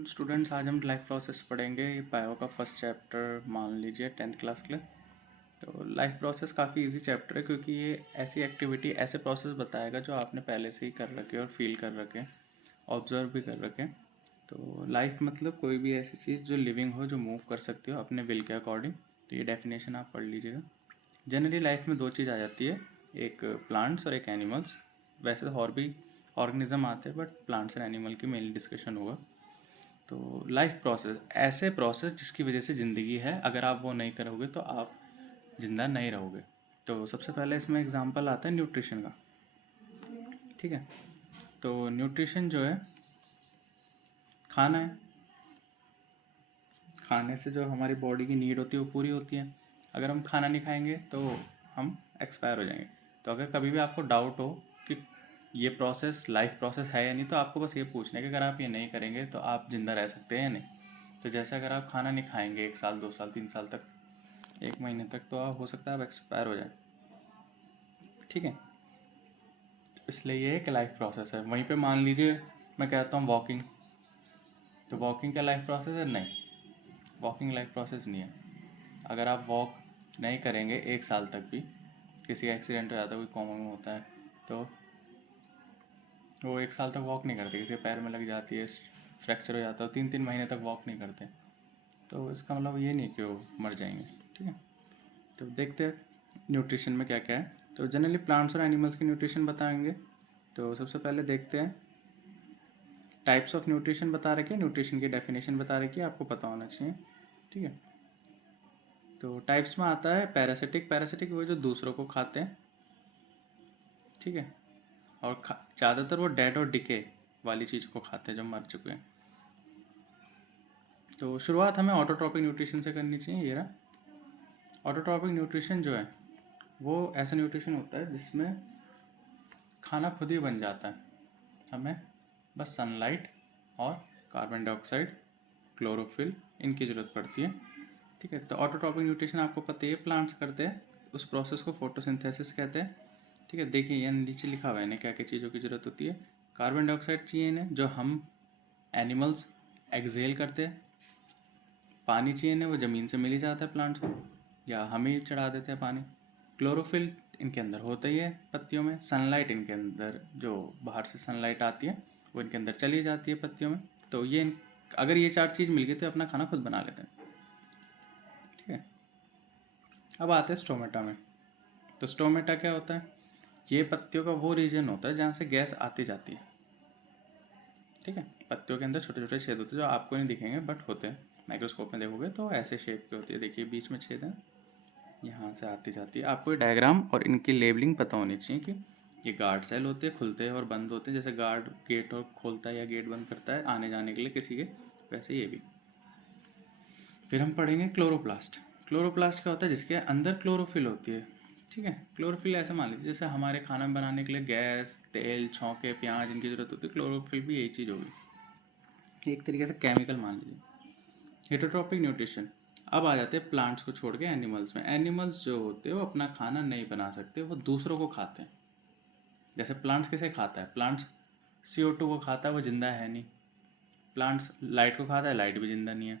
Students, आज हम life process पढ़ेंगे। बायो का फर्स्ट चैप्टर मान लीजिए 10th क्लास के लिए। तो लाइफ प्रोसेस काफ़ी इजी चैप्टर है, क्योंकि ये ऐसी एक्टिविटी, ऐसे प्रोसेस बताएगा जो आपने पहले से ही कर रखे और फील कर रखे, ऑब्जर्व भी कर रखे। तो लाइफ मतलब कोई भी ऐसी चीज़ जो लिविंग हो, जो मूव कर सकती हो अपने विल के अकॉर्डिंग। तो ये डेफिनेशन आप पढ़ लीजिएगा। जनरली लाइफ में दो चीज़ आ जाती है, एक प्लांट्स और एक एनिमल्स। वैसे तो और भी ऑर्गेनिज्म आते हैं, बट प्लांट्स और एनिमल की मेनली डिस्कशन होगा। तो लाइफ प्रोसेस ऐसे प्रोसेस जिसकी वजह से ज़िंदगी है, अगर आप वो नहीं करोगे तो आप ज़िंदा नहीं रहोगे। तो सबसे पहले इसमें एग्जांपल आता है न्यूट्रिशन का। ठीक है, तो न्यूट्रिशन जो है खाना है। खाने से जो हमारी बॉडी की नीड होती है वो पूरी होती है। अगर हम खाना नहीं खाएंगे तो हम एक्सपायर हो जाएंगे। तो अगर कभी भी आपको डाउट हो कि ये प्रोसेस लाइफ प्रोसेस है या नहीं, तो आपको बस ये पूछना है कि अगर आप ये नहीं करेंगे तो आप ज़िंदा रह सकते हैं या नहीं। तो जैसे अगर आप खाना नहीं खाएंगे 1 साल 2 साल 3 साल तक, 1 महीने तक, तो आप हो सकता है आप एक्सपायर हो जाए। ठीक है, इसलिए ये एक लाइफ प्रोसेस है। वहीं पे मान लीजिए मैं कहता हूँ वॉकिंग, तो वॉकिंग क्या लाइफ प्रोसेस है? नहीं, वॉकिंग लाइफ प्रोसेस नहीं है। अगर आप वॉक नहीं करेंगे 1 साल तक भी, किसी का एक्सीडेंट हो जाता है, कोई कॉमा में होता है, तो वो 1 साल तक वॉक नहीं करते। किसी के पैर में लग जाती है, फ्रैक्चर हो जाता है, 3 3 महीने तक वॉक नहीं करते। तो इसका मतलब ये नहीं कि वो मर जाएंगे। ठीक है, तो देखते हैं न्यूट्रिशन में क्या क्या है। तो जनरली प्लांट्स और एनिमल्स की न्यूट्रिशन बताएंगे। तो सबसे पहले देखते हैं टाइप्स ऑफ न्यूट्रिशन बता रखे, न्यूट्रिशन की डेफिनेशन बता रखी है, आपको पता होना चाहिए। ठीक है, तो टाइप्स में आता है पैरासिटिक। पैरासिटिक वो जो दूसरों को खाते हैं। ठीक है, और ज़्यादातर वो डेड और डिके वाली चीज़ को खाते हैं जो मर चुके हैं। तो शुरुआत हमें ऑटोट्रॉपिक न्यूट्रिशन से करनी चाहिए। ये रहा ऑटोट्रॉपिक न्यूट्रिशन जो है वो ऐसा न्यूट्रिशन होता है जिसमें खाना खुद ही बन जाता है। हमें बस सनलाइट और कार्बन डाइऑक्साइड, क्लोरोफिल, इनकी ज़रूरत पड़ती है। ठीक है, तो ऑटोट्रॉपिक न्यूट्रिशन आपको पता ही है, प्लांट्स करते हैं। उस प्रोसेस को फोटोसिंथेसिस कहते हैं। ठीक है, देखिए ये नीचे लिखा हुआ है इन्हें क्या क्या चीज़ों की ज़रूरत होती है। कार्बन डाइऑक्साइड चाहिए इन्हें, जो हम एनिमल्स एक्सहेल करते हैं। पानी चाहिए इन्हें, वो ज़मीन से मिल ही जाता है प्लांट्स को, या हम ही चढ़ा देते हैं पानी। क्लोरोफिल इनके अंदर होता ही है पत्तियों में। सनलाइट इनके अंदर, जो बाहर से सनलाइट आती है वो इनके अंदर चली जाती है पत्तियों में। तो ये अगर ये 4 चीज़ मिल गई तो अपना खाना खुद बना लेते हैं। ठीक है, अब आते हैं स्टोमेटा में। तो स्टोमेटा क्या होता है? ये पत्तियों का वो रीजन होता है जहाँ से गैस आती जाती है। ठीक है, पत्तियों के अंदर छोटे छोटे छेद होते हैं जो आपको नहीं दिखेंगे बट होते हैं। माइक्रोस्कोप में देखोगे तो ऐसे शेप के होती है। देखिए बीच में छेद है, यहाँ से आती जाती है। आपको ये डायग्राम और इनकी लेबलिंग पता होनी चाहिए कि ये गार्ड सेल होते हैं, खुलते हैं और बंद होते हैं। जैसे गार्ड गेट और खोलता है या गेट बंद करता है आने जाने के लिए किसी के, वैसे ये भी। फिर हम पढ़ेंगे क्लोरोप्लास्ट। क्लोरोप्लास्ट क्या होता है? जिसके अंदर क्लोरोफिल होती है। ठीक है, क्लोरोफिल ऐसे मान लीजिए जैसे हमारे खाना बनाने के लिए गैस, तेल, छौंके, प्याज, इनकी ज़रूरत होती है, क्लोरोफिल भी यही चीज़ होगी। एक तरीके से केमिकल मान लीजिए। Heterotrophic nutrition. अब आ जाते हैं प्लांट्स को छोड़ के एनिमल्स में। एनिमल्स जो होते हैं वो अपना खाना नहीं बना सकते, वो दूसरों को खाते हैं। जैसे प्लांट्स किसे खाता है? प्लांट्स CO2 को खाता है, वो जिंदा है नहीं। प्लांट्स लाइट को खाता है, लाइट भी जिंदा नहीं है।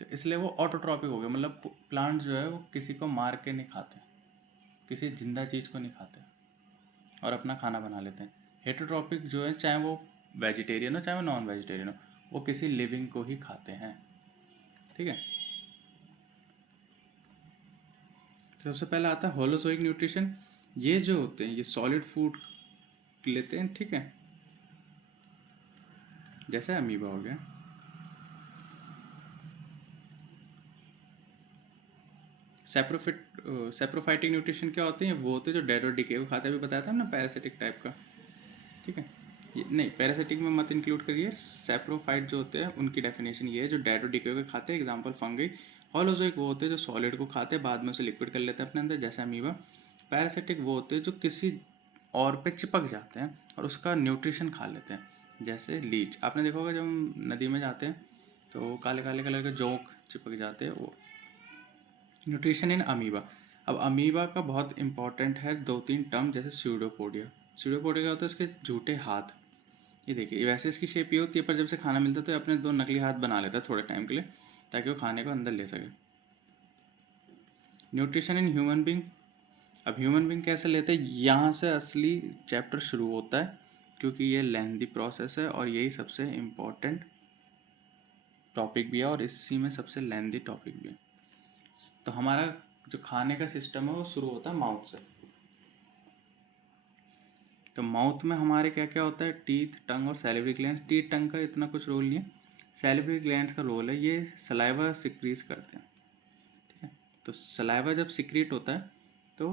तो इसलिए वो ऑटोट्रॉपिक हो गया। मतलब प्लांट्स जो है वो किसी को मार के नहीं खाते, किसी जिंदा चीज़ को नहीं खाते और अपना खाना बना लेते हैं। हेटरोट्रॉपिक जो है, चाहे वो वेजिटेरियन हो चाहे वो नॉन वेजिटेरियन हो, वो किसी लिविंग को ही खाते हैं। ठीक है, सबसे पहले आता है होलोजोइक न्यूट्रिशन। ये जो होते हैं ये सॉलिड फूड लेते हैं। ठीक है, जैसे अमीबा हो गया। सेप्रोफिट सेप्रोफाइटिक न्यूट्रिशन क्या होते हैं? वो होते हैं जो डेड और डिके को खाते हैं। अभी बताया था ना, पैरासिटिक टाइप का। ठीक है, ये नहीं, पैरासिटिक में मत इंक्लूड करिए। सेप्रोफाइट जो होते हैं उनकी डेफिनेशन ये है, जो डेड और डिके को खाते हैं। Example fungi. होलोजोइक वो होते हैं जो सॉलिड को खाते हैं, बाद में उसे लिक्विड कर लेते हैं अपने अंदर, जैसे अमीबा। पैरासिटिक वो होते हैं जो किसी और पे चिपक जाते हैं और उसका न्यूट्रिशन खा लेते हैं, जैसे लीच। आपने देखा होगा जब हम नदी में जाते हैं तो काले काले कलर के जोंक चिपक जाते हैं, वो न्यूट्रिशन इन अमीबा। अब अमीबा का बहुत इंपॉर्टेंट है 2 3 टर्म, जैसे स्यूडोपोडिया। स्यूडोपोडिया क्या होता है? उसके झूठे हाथ। ये देखिए वैसे इसकी शेप ये होती है, पर जब से खाना मिलता है तो ये अपने दो नकली हाथ बना लेता है थोड़े टाइम के लिए, ताकि वो खाने को अंदर ले सके। Nutrition in human being. अब ह्यूमन बींग कैसे लेते हैं, यहाँ से असली चैप्टर शुरू होता है, क्योंकि ये लेंथी प्रोसेस है और यही सबसे इम्पोर्टेंट टॉपिक भी है और इसी में सबसे लेंथी टॉपिक भी है। तो हमारा जो खाने का सिस्टम है वो शुरू होता है माउथ से। तो माउथ में हमारे क्या क्या होता है, टीथ, टंग और सैलिवरी ग्लैंड्स। टीथ टंग का इतना कुछ रोल नहीं है, सैलिवरी ग्लैंड्स का रोल है, ये सलाइवा सिक्रीज करते हैं, ठीक है। तो सलाइवा जब सिक्रीट होता है तो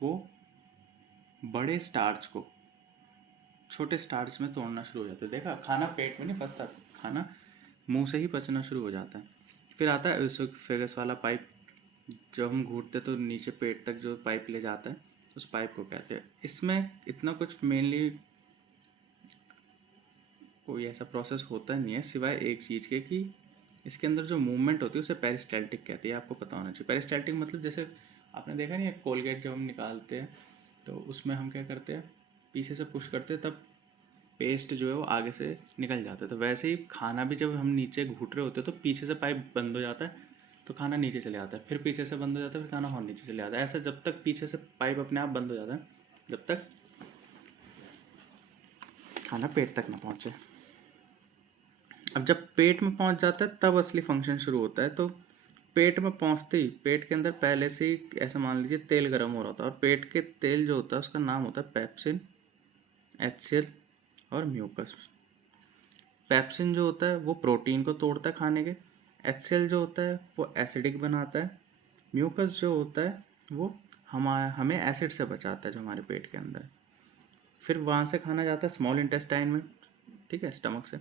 वो बड़े स्टार्च को छोटे स्टार्च में तोड़ना शुरू हो जाता है। देखा, खाना पेट में नहीं पचता, खाना मुंह से ही पचना शुरू हो जाता है। फिर आता है एसोफेगस वाला पाइप, जब हम घूटते तो नीचे पेट तक जो पाइप ले जाता है उस पाइप को कहते हैं। इसमें इतना कुछ मेनली कोई ऐसा प्रोसेस होता नहीं है, सिवाय एक चीज़ के कि इसके अंदर जो मूवमेंट होती है उसे पेरिस्टाल्टिक कहते हैं। आपको पता होना चाहिए। पेरिस्टाल्टिक मतलब जैसे आपने देखा नहीं है, कोलगेट जब हम निकालते हैं तो उसमें हम क्या करते हैं, पीछे से पुश करते हैं, तब पेस्ट जो है वो आगे से निकल जाता है। तो वैसे ही खाना भी जब हम नीचे घूट रहे होते हैं तो पीछे से पाइप बंद हो जाता है तो खाना नीचे चले आता है, फिर पीछे से बंद हो जाता है, फिर खाना और नीचे चले आता है। ऐसा जब तक पीछे से पाइप अपने आप बंद हो जाता है, जब तक खाना पेट तक ना पहुँचे। अब जब पेट में पहुँच जाता है तब असली फंक्शन शुरू होता है। तो पेट में पहुँचते ही पेट के अंदर पहले से ही ऐसा मान लीजिए तेल गर्म हो रहा होता है, और पेट के तेल जो होता है उसका नाम होता है पेप्सिन, HCl और म्यूकस। पेप्सिन जो होता है वो प्रोटीन को तोड़ता है खाने के, HCl जो होता है वो एसिडिक बनाता है, म्यूकस जो होता है वो हमें एसिड से बचाता है जो हमारे पेट के अंदर है। फिर वहाँ से खाना जाता है स्मॉल इंटेस्टाइन में, ठीक है, स्टमक से।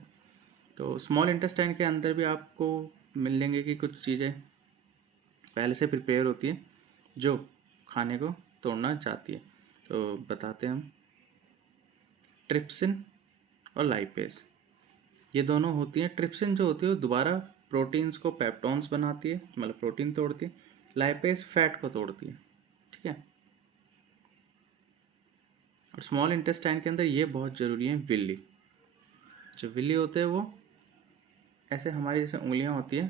तो स्मॉल इंटेस्टाइन के अंदर भी आपको मिलेंगे कि कुछ चीज़ें पहले से प्रिपेयर होती है जो खाने को तोड़ना चाहती है। तो बताते हैं हम, ट्रिप्सिन और लाइपेज, ये दोनों होती हैं। ट्रिप्सिन जो होती है वो दोबारा प्रोटीन्स को पेप्टोन्स बनाती है, मतलब प्रोटीन तोड़ती है। लाइपेज फैट को तोड़ती है, ठीक है। और स्मॉल इंटेस्टाइन के अंदर ये बहुत ज़रूरी है, विल्ली। जो विल्ली होते हैं वो ऐसे हमारी जैसे उंगलियां होती है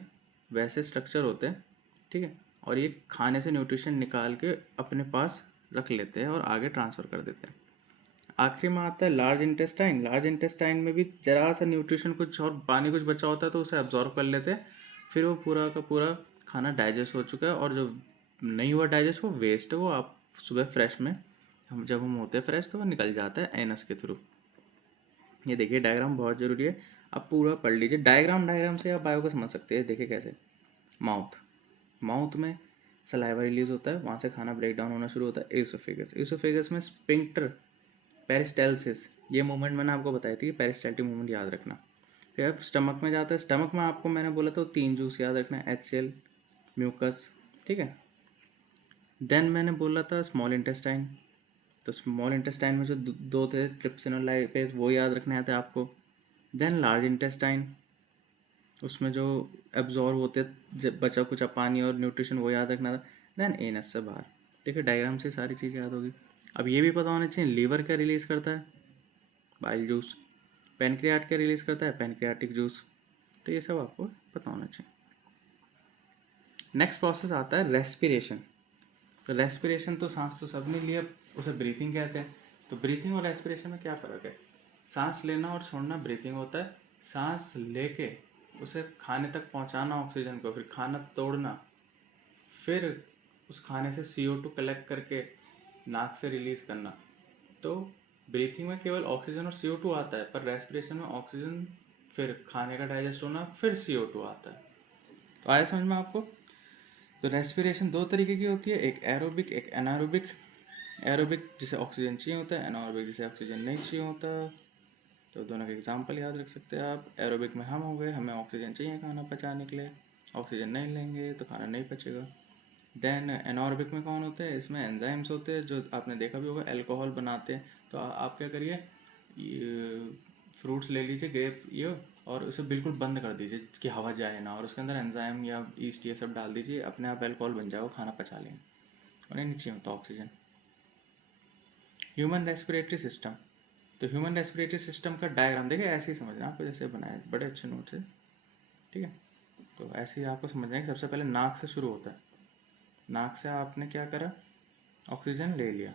वैसे स्ट्रक्चर होते हैं, ठीक है। और ये खाने से न्यूट्रिशन निकाल के अपने पास रख लेते हैं और आगे ट्रांसफ़र कर देते हैं। आखिरी में आता है लार्ज इंटेस्टाइन। लार्ज इंटेस्टाइन में भी जरा सा न्यूट्रिशन कुछ और पानी कुछ बचा होता है तो उसे अब्जॉर्व कर लेते हैं। फिर वो पूरा का पूरा खाना डाइजेस्ट हो चुका है, और जो नहीं हुआ डाइजेस्ट वो वेस्ट है, वो आप सुबह फ्रेश में जब हम होते हैं फ्रेश तो वो निकल जाता है एनस के थ्रू। ये देखिए डायग्राम बहुत ज़रूरी है, आप पूरा पढ़ लीजिए। डायग्राम से आप बायो को समझ सकते हैं। देखिए कैसे, माउथ में सलाइवा रिलीज होता है, वहाँ से खाना ब्रेक डाउन होना शुरू होता है। एसोफेगस में स्पिंक्टर, पेरिस्टाल्सिस, ये मूवमेंट मैंने आपको बताई थी, पेरिस्टाल्टिक मूवमेंट याद रखना। फिर अब स्टमक में जाता है। स्टमक में आपको मैंने बोला था 3 जूस याद रखना है, HCl, म्यूकस, ठीक है। देन मैंने बोला था स्मॉल इंटेस्टाइन। तो स्मॉल इंटेस्टाइन में जो दो थे, ट्रिप्सिन और लाइपेज, वो याद रखने आते हैं आपको। देन लार्ज इंटेस्टाइन, उसमें जो एब्जॉर्ब होते बचा कुचा पानी और न्यूट्रिशन, वो याद रखना था। देन एनस से बाहर। देखिए डायग्राम से सारी चीज़ याद होगी। अब ये भी पता होना चाहिए लीवर क्या रिलीज़ करता है, बाइल जूस। पेनक्रियाट क्या रिलीज़ करता है, पेनक्रियाटिक जूस। तो ये सब आपको पता होना चाहिए। नेक्स्ट प्रोसेस आता है रेस्पिरेशन। तो रेस्पिरेशन तो सांस तो सबने लिया, उसे ब्रीथिंग कहते हैं। तो ब्रीथिंग और रेस्पिरेशन में क्या फ़र्क है, सांस लेना और छोड़ना ब्रीथिंग होता है, सांस लेके उसे खाने तक पहुंचाना ऑक्सीजन को, फिर खाना तोड़ना, फिर उस खाने से CO2 कलेक्ट करके नाक से रिलीज़ करना। तो ब्रीथिंग में केवल ऑक्सीजन और CO2 आता है, पर रेस्पिरेशन में ऑक्सीजन, फिर खाने का डाइजेस्ट होना, फिर CO2 आता है। तो आया समझ में आपको। तो रेस्पिरेशन दो तरीके की होती है, एक एरोबिक एक एनारोबिक। एरोबिक जिसे ऑक्सीजन चाहिए होता है, एनारोबिक जिसे ऑक्सीजन नहीं चाहिए होता। तो दोनों के एग्जांपल याद रख सकते हैं आप। एरोबिक में हम हो गए, हमें ऑक्सीजन चाहिए खाना पचाने के लिए, ऑक्सीजन नहीं लेंगे तो खाना नहीं पचेगा। देन एनारोबिक में कौन होते हैं, इसमें एंजाइम्स होते हैं जो आपने देखा भी होगा, अल्कोहल बनाते हैं। तो आप क्या करिए, फ्रूट्स ले लीजिए, ग्रेप ये, और उसे बिल्कुल बंद कर दीजिए कि हवा जाए ना, और उसके अंदर एंजाइम या ईस्ट ये सब डाल दीजिए, अपने आप अल्कोहल बन जाएगा, खाना पचा लेंगे। उन्हें नहीं चाहिए होता ऑक्सीजन। ह्यूमन रेस्पिरेटरी सिस्टम, तो ह्यूमन रेस्पिरेटरी सिस्टम का डायग्राम देखिए ऐसे ही समझना आपको, जैसे बनाया बड़े अच्छे नोट से, ठीक है। तो ऐसे ही आपको समझना है कि सबसे पहले नाक से शुरू होता है। नाक से आपने क्या करा, ऑक्सीजन ले लिया,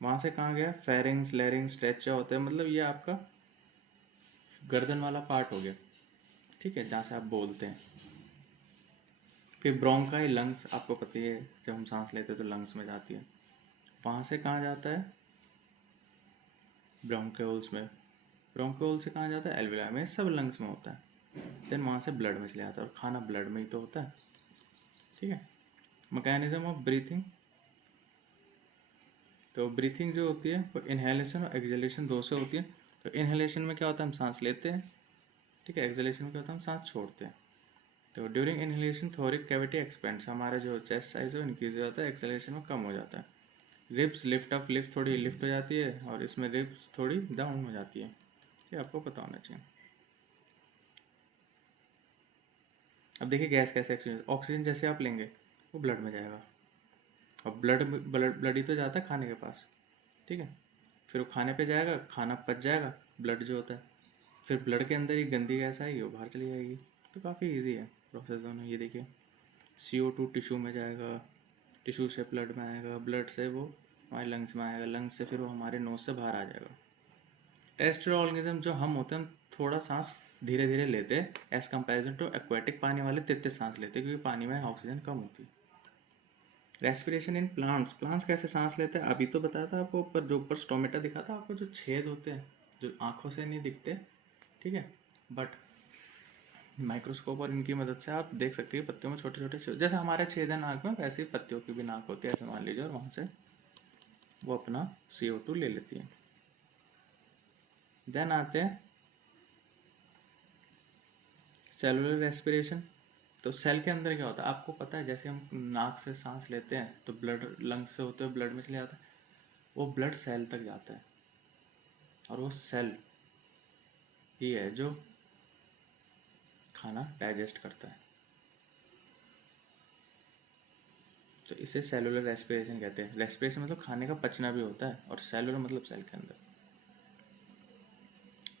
वहाँ से कहाँ गया, फेरिंग्स, लैरिंग्स, स्ट्रेचा होते हैं, मतलब ये आपका गर्दन वाला पार्ट हो गया, ठीक है, जहाँ से आप बोलते हैं। फिर ब्रोंकाई, लंग्स, आपको पता ही है जब हम सांस लेते हैं तो लंग्स में जाती है, वहाँ से कहाँ जाता है, ब्रोंक्यूल्स में, ब्रोंक्यूल से कहाँ जाता है, एल्वियोलाई में, सब लंग्स में होता है। देन वहाँ से ब्लड में चले जाता है, और खाना ब्लड में ही तो होता है, ठीक है। मैकेनिज्म ऑफ ब्रीथिंग, तो ब्रीथिंग जो होती है वो इनहेलेशन और एक्सहेलेशन दो से होती है। तो इनहेलेशन में क्या होता है, हम सांस लेते हैं, ठीक है। एक्सहेलेशन में क्या होता है, हम सांस छोड़ते हैं। तो ड्यूरिंग इनहेलेशन थोरिक कैविटी एक्सपेंड्स, हमारा जो चेस्ट साइज है इंक्रीज हो जाता है, एक्सहेलेशन में कम हो जाता है। रिब्स लिफ्ट अप, लिफ्ट थोड़ी लिफ्ट हो जाती है, और इसमें रिब्स थोड़ी डाउन हो जाती है, ये आपको पता होना चाहिए। अब देखिए गैस कैसे एक्सचेंज, ऑक्सीजन जैसे आप लेंगे वो ब्लड में जाएगा, और ब्लड ही तो जाता है खाने के पास, ठीक है। फिर वो खाने पे जाएगा, खाना पच जाएगा, ब्लड जो होता है, फिर ब्लड के अंदर ही गंदी गैस आएगी, वो बाहर चली जाएगी। तो काफ़ी इजी है प्रोसेस दोनों। ये देखिए CO2 टिश्यू में जाएगा, टिश्यू से ब्लड में आएगा, ब्लड से वो हमारे लंग्स में आएगा, लंग्स से फिर वो हमारे नोज से बाहर आ जाएगा। टेरेस्ट्रियल ऑर्गेनिज्म जो हम होते हैं, थोड़ा सांस धीरे धीरे लेते हैं एज कम्पेरिजन टू एक्वेटिक, पानी वाले तेज तेज सांस लेते हैं क्योंकि पानी में ऑक्सीजन कम होती है। रेस्पिरेशन इन प्लांट्स, प्लांट्स कैसे सांस लेते हैं अभी तो बताया था आपको, ऊपर जो ऊपर स्टोमेटा दिखा था आपको, जो छेद होते हैं जो आंखों से नहीं दिखते, ठीक है, बट माइक्रोस्कोप और इनकी मदद से आप देख सकते हैं पत्तियों में छोटे छोटे छेद, जैसे हमारे छेद है नाक में, वैसे ही पत्तियों की भी नाक होती है, ऐसे मान लीजिए, और वहाँ से वो अपना CO2 ले लेती है। देन आते हैं सेलुलर रेस्पिरेशन। तो सेल के अंदर क्या होता है आपको पता है, जैसे हम नाक से सांस लेते हैं तो ब्लड लंग्स से होते हुए ब्लड में चले जाता है, वो ब्लड सेल तक जाता है, और वो सेल ही है जो खाना डाइजेस्ट करता है। तो इसे सेलुलर रेस्पिरेशन कहते हैं। रेस्पिरेशन मतलब खाने का पचना भी होता है, और सेलुलर मतलब सेल के अंदर।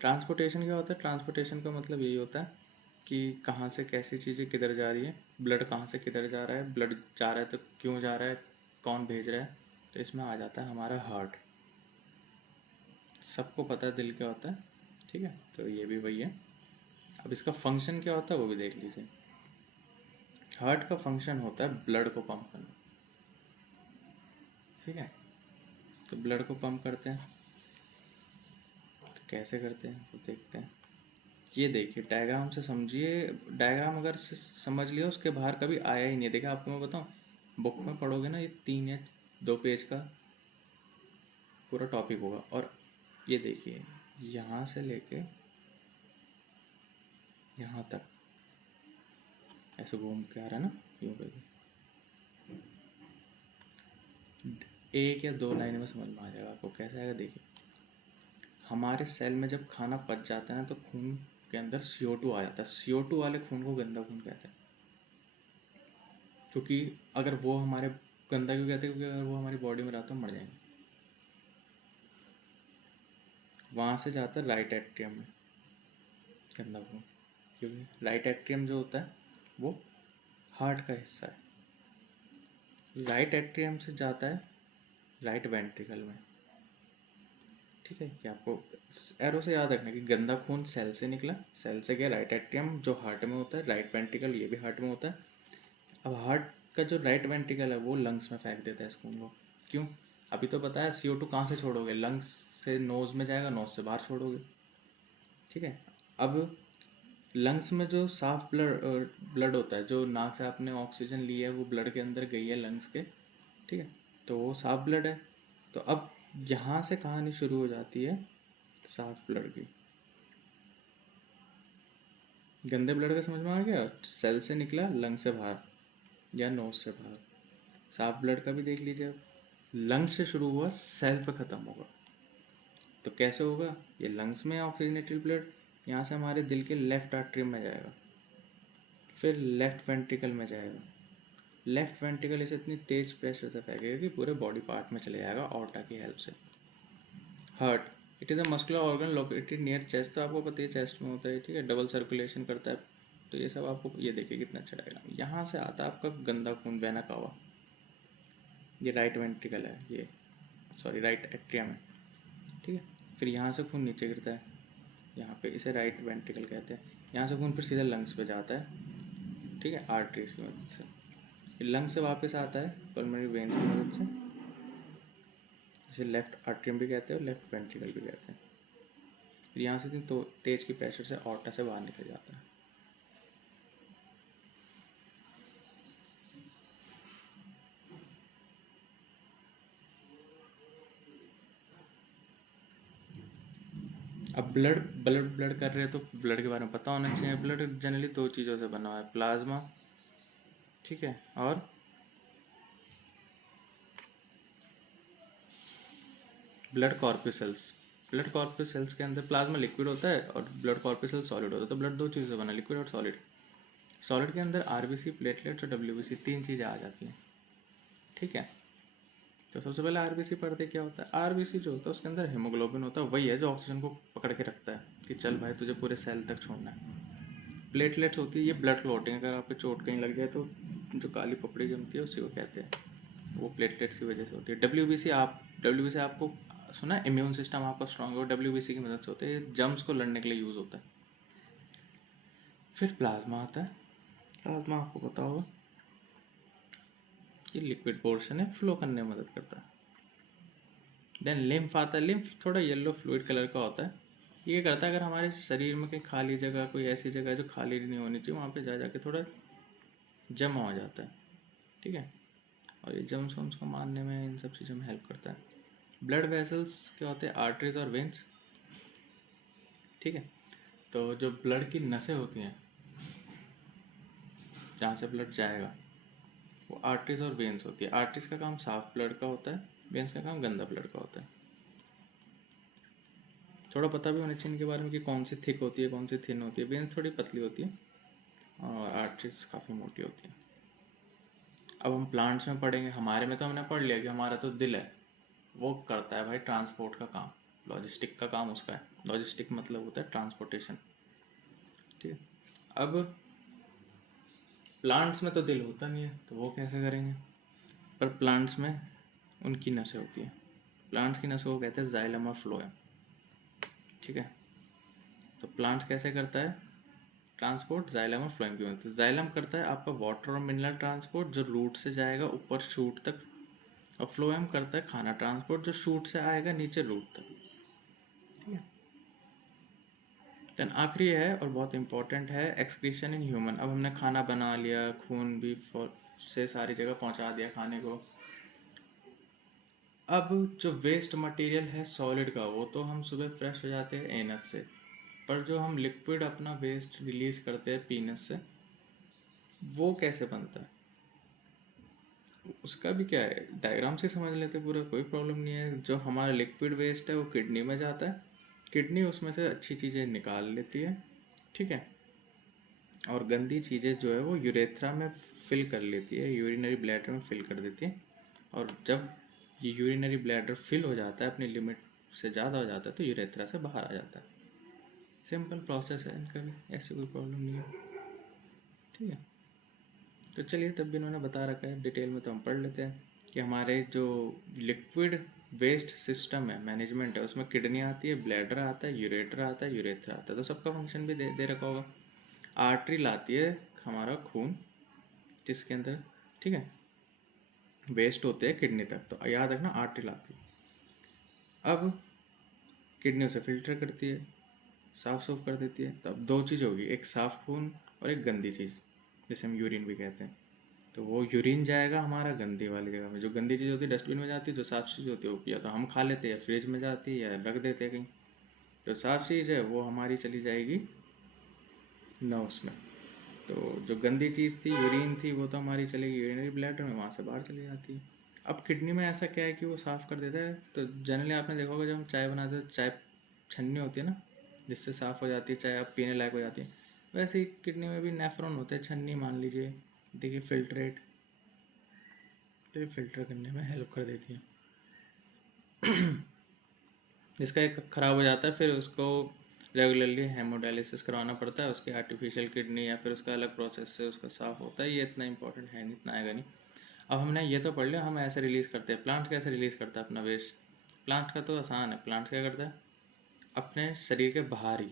ट्रांसपोर्टेशन क्या होता है, ट्रांसपोर्टेशन का मतलब यही होता है कि कहाँ से कैसी चीज़ें किधर जा रही है, ब्लड कहाँ से किधर जा रहा है, ब्लड जा रहा है तो क्यों जा रहा है, कौन भेज रहा है। तो इसमें आ जाता है हमारा हार्ट। सबको पता है दिल क्या होता है, ठीक है, तो ये भी वही है। अब इसका फंक्शन क्या होता है वो भी देख लीजिए। हार्ट का फंक्शन होता है ब्लड को पंप करना, ठीक है। तो ब्लड को पंप करते हैं, तो कैसे करते हैं वो देखते हैं। ये देखिए डायग्राम से समझिए, डायग्राम अगर से समझ लिया उसके बाहर कभी आया ही नहीं। देखिए आपको मैं बताऊँ, बुक में पढ़ोगे ना, ये 3 या 2 पेज का पूरा टॉपिक होगा। और ये देखिए यहाँ से लेके यहाँ तक ऐसे घूम के आ रहा है ना, यूँ करके, एक या 2 लाइन में समझ में आ जाएगा आपको कैसे आएगा। देखिए हमारे सेल में जब खाना पच जाता है ना, तो खून के अंदर CO2 आ जाता है। CO2 वाले खून को गंदा खून कहते हैं, क्योंकि अगर वो हमारे, गंदा क्यों कहते हैं, क्योंकि अगर वो हमारी बॉडी में रहता तो हम मर जाएंगे। वहाँ से जाता है राइट एट्रियम में गंदा खून, क्योंकि राइट एट्रियम जो होता है वो हार्ट का हिस्सा है। राइट एट्रियम से जाता है राइट वेंट्रिकल में, ठीक है। कि आपको एरो से याद रखना कि गंदा खून सेल से निकला, सेल से गया राइट एट्रियम जो हार्ट में होता है, राइट वेंट्रिकल ये भी हार्ट में होता है। अब हार्ट का जो राइट वेंट्रिकल है वो लंग्स में फेंक देता है इस खून को। क्यों, अभी तो पता है CO2 कहाँ से छोड़ोगे, लंग्स से नोज़ में जाएगा, नोज़ से बाहर छोड़ोगे, ठीक है। अब लंग्स में जो साफ ब्लड होता है, जो नाक से आपने ऑक्सीजन ली है वो ब्लड के अंदर गई है लंग्स के, ठीक है, तो वो साफ ब्लड है। तो अब यहाँ से कहानी शुरू हो जाती है साफ ब्लड की। गंदे ब्लड का समझ में आ गया, सेल से निकला लंग से बाहर या नोज से बाहर। साफ ब्लड का भी देख लीजिए, अब लंग से शुरू हुआ सेल पे ख़त्म होगा। तो कैसे होगा, ये लंग्स में ऑक्सीजनेटेड ब्लड यहाँ से हमारे दिल के लेफ्ट आर्टरी में जाएगा, फिर लेफ्ट वेंट्रिकल में जाएगा। लेफ्ट वेंट्रिकल इसे इतनी तेज प्रेशर से फेंकेगा कि पूरे बॉडी पार्ट में चले जाएगा ऑर्टा की हेल्प से। Heart, it is a muscular organ located near chest, तो आपको पता है चेस्ट में होता है, ठीक है, डबल सर्कुलेशन करता है। तो ये सब आपको, ये देखिए कितना अच्छा डायग्राम। यहाँ से आता है आपका गंदा खून, वेना कावा, ये राइट वेंट्रिकल है, ये सॉरी राइट एट्रियम है, ठीक है। फिर यहाँ से खून नीचे गिरता है, यहाँ पे इसे राइट वेंट्रिकल कहते हैं। यहाँ से खून फिर सीधा लंग्स पे जाता है, ठीक है, आर्टरीज की मदद से। फिर लंग्स से वापस आता है पल्मोनरी वेन्स की मदद से, जिसे लेफ्ट आर्ट्रियम भी कहते हैं और लेफ्ट वेंट्रिकल भी कहते हैं। फिर यहाँ से तो तेज की प्रेशर से ऑर्टा से बाहर निकल जाता है। अब ब्लड ब्लड ब्लड कर रहे हैं तो ब्लड के बारे में पता होना चाहिए। ब्लड जनरली दो चीज़ों से बना हुआ है, प्लाज्मा, ठीक है, और ब्लड कॉर्पिसल्स। ब्लड कॉर्पिसल्स के अंदर प्लाज्मा लिक्विड होता है और ब्लड कॉर्पिसल सॉलिड होता है। तो ब्लड दो चीज़ों से बना, लिक्विड और सॉलिड। सॉलिड के अंदर आरबीसी, प्लेटलेट्स और डब्ल्यूबीसी, तीन चीज़ें आ जाती हैं, ठीक है। तो सबसे पहले आरबीसी पढ़ते क्या होता है। आरबीसी जो होता है उसके अंदर हीमोग्लोबिन होता है, वही है जो ऑक्सीजन को पकड़ के रखता है कि चल भाई तुझे पूरे सेल तक छोड़ना है। प्लेटलेट्स होती है, ये ब्लड क्लॉटिंग, अगर आपको चोट कहीं लग जाए तो जो काली पपड़ी जमती है उसी को कहते हैं, वो प्लेटलेट्स की वजह से होती है। डब्ल्यूबीसी आपको सुना है, इम्यून सिस्टम आपका स्ट्रांग हो, डब्ल्यूबीसी की मदद से होते हैं, जम्स को लड़ने के लिए यूज़ होता है। फिर प्लाज्मा आता है। प्लाज्मा आपको पता होगा कि लिक्विड पोर्शन है, फ्लो करने में मदद करता है। देन लिम्फ आता है। लिम्फ थोड़ा येलो फ्लूइड कलर का होता है। ये करता है अगर हमारे शरीर में कहीं खाली जगह, कोई ऐसी जगह है जो खाली नहीं होनी चाहिए, वहाँ पे जा जाके थोड़ा जमा हो जाता है, ठीक है, और ये जम्स वम्स को मारने में, इन सब चीज़ों में हेल्प करता है। ब्लड वेसल्स क्या होते हैं, आर्टरीज और वेन्स, ठीक है। तो जो ब्लड की नसें होती हैं जहाँ से ब्लड जाएगा, वो आर्टरीज और वेन्स होती है। आर्टरीज का काम साफ ब्लड का होता है, वेन्स का काम गंदा ब्लड का होता है। थोड़ा पता भी होना चाहिए इनके बारे में कि कौन सी थिक होती है, कौन सी थिन होती है। वेन्स थोड़ी पतली होती है और आर्टरीज काफ़ी मोटी होती है। अब हम प्लांट्स में पढ़ेंगे। हमारे में तो हमने पढ़ लिया कि हमारा तो दिल है, वो करता है भाई ट्रांसपोर्ट का काम, लॉजिस्टिक का काम उसका है। लॉजिस्टिक मतलब होता है ट्रांसपोर्टेशन, ठीक है। अब प्लांट्स में तो दिल होता नहीं है, तो वो कैसे करेंगे। पर प्लांट्स में उनकी नसें होती हैं। प्लांट्स की नसों को कहते हैं जाइलम और फ्लोएम, ठीक है। तो प्लांट्स कैसे करता है ट्रांसपोर्ट, जाइलम और फ्लोएम की मदद से। जाइलम करता है आपका वाटर और मिनरल ट्रांसपोर्ट, जो रूट से जाएगा ऊपर शूट तक, और फ्लोएम करता है खाना ट्रांसपोर्ट, जो शूट से आएगा नीचे रूट तक, ठीक है। देन आखिरी है और बहुत इंपॉर्टेंट है, एक्सक्रीशन इन ह्यूमन। अब हमने खाना बना लिया, खून भी से सारी जगह पहुंचा दिया खाने को। अब जो वेस्ट मटेरियल है सॉलिड का, वो तो हम सुबह फ्रेश हो जाते हैं एनस से, पर जो हम लिक्विड अपना वेस्ट रिलीज करते हैं पीनस से, वो कैसे बनता है उसका भी क्या है, डायग्राम से समझ लेते पूरा, कोई प्रॉब्लम नहीं है। जो हमारा लिक्विड वेस्ट है वो किडनी में जाता है, किडनी उसमें से अच्छी चीज़ें निकाल लेती है, ठीक है, और गंदी चीज़ें जो है वो यूरेथ्रा में फिल कर लेती है, यूरिनरी ब्लैडर में फिल कर देती है। और जब ये यूरिनरी ब्लैडर फिल हो जाता है, अपनी लिमिट से ज़्यादा हो जाता है, तो यूरेथ्रा से बाहर आ जाता है। सिंपल प्रोसेस है इनका भी, ऐसी कोई प्रॉब्लम नहीं है, ठीक है। तो चलिए, तब भी इन्होंने बता रखा है डिटेल में, तो हम पढ़ लेते हैं कि हमारे जो लिक्विड वेस्ट सिस्टम है, मैनेजमेंट है, उसमें किडनी आती है, ब्लैडर आता है, यूरेटर आता है, यूरेथ्रा आता है। तो सबका फंक्शन भी दे रखा होगा। आर्टरी लाती है हमारा खून, जिसके अंदर, ठीक है, वेस्ट होते हैं किडनी तक, तो याद रखना आर्टरी लाती है। अब किडनी उसे फिल्टर करती है, साफ सुफ कर देती है। तो अब दो चीज़ होगी, एक साफ खून और एक गंदी चीज़, जिसे हम यूरिन भी कहते हैं। तो वो यूरिन जाएगा हमारा गंदी वाली जगह में, जो गंदी चीज़ होती है डस्टबिन में जाती है, जो साफ़ चीज़ होती है वो या तो हम खा लेते हैं, या फ्रिज में जाती है, या रख देते हैं कहीं। जो साफ़ चीज़ है वो हमारी चली जाएगी नर्व्स में। तो जो गंदी चीज़ थी, यूरिन थी, वो तो हमारी चलेगी यूरिनरी ब्लैडर में, वहाँ से बाहर चली जाती है। अब किडनी में ऐसा क्या है कि वो साफ़ कर देता है। तो जनरली आपने देखा होगा, जब हम चाय बनाते हैं तो चाय छन्नी होती है ना, जिससे साफ़ हो जाती है चाय, अब पीने लायक हो जाती है। वैसे ही किडनी में भी नेफ्रॉन होते हैं, छन्नी मान लीजिए, देखिए फिल्ट्रेट, तो ये फिल्टर करने में हेल्प कर देती है। जिसका एक ख़राब हो जाता है, फिर उसको रेगुलरली हेमोडायलिसिस करवाना पड़ता है, उसकी आर्टिफिशियल किडनी या फिर उसका अलग प्रोसेस से उसका साफ़ होता है। ये इतना इंपॉर्टेंट है नहीं, इतना आएगा नहीं। अब हमने ये तो पढ़ लिया हम ऐसे रिलीज़ करते हैं। प्लांट कैसे रिलीज़ करता है अपना वेस्ट? प्लांट का तो आसान है। प्लांट क्या करता है, अपने शरीर के बाहर ही,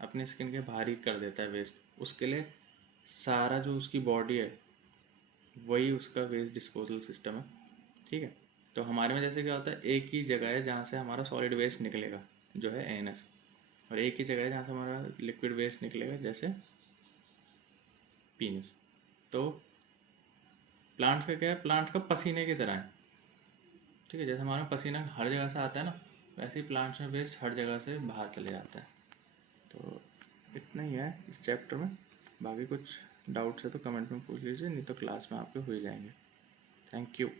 अपने स्किन के बाहर ही कर देता है वेस्ट। उसके लिए सारा जो उसकी बॉडी है वही उसका वेस्ट डिस्पोजल सिस्टम है, ठीक है। तो हमारे में जैसे क्या होता है, एक ही जगह है जहाँ से हमारा सॉलिड वेस्ट निकलेगा जो है एनएस, और एक ही जगह है जहाँ से हमारा लिक्विड वेस्ट निकलेगा जैसे पीनस। तो प्लांट्स का क्या है, प्लांट्स का पसीने की तरह है, ठीक है। जैसे हमारा पसीना हर जगह से आता है ना, वैसे ही प्लांट्स में वेस्ट हर जगह से बाहर चले जाता है। तो इतना ही है इस चैप्टर में। बाकी कुछ डाउट्स है तो कमेंट में पूछ लीजिए, नहीं तो क्लास में आपके हो ही जाएंगे। Thank you.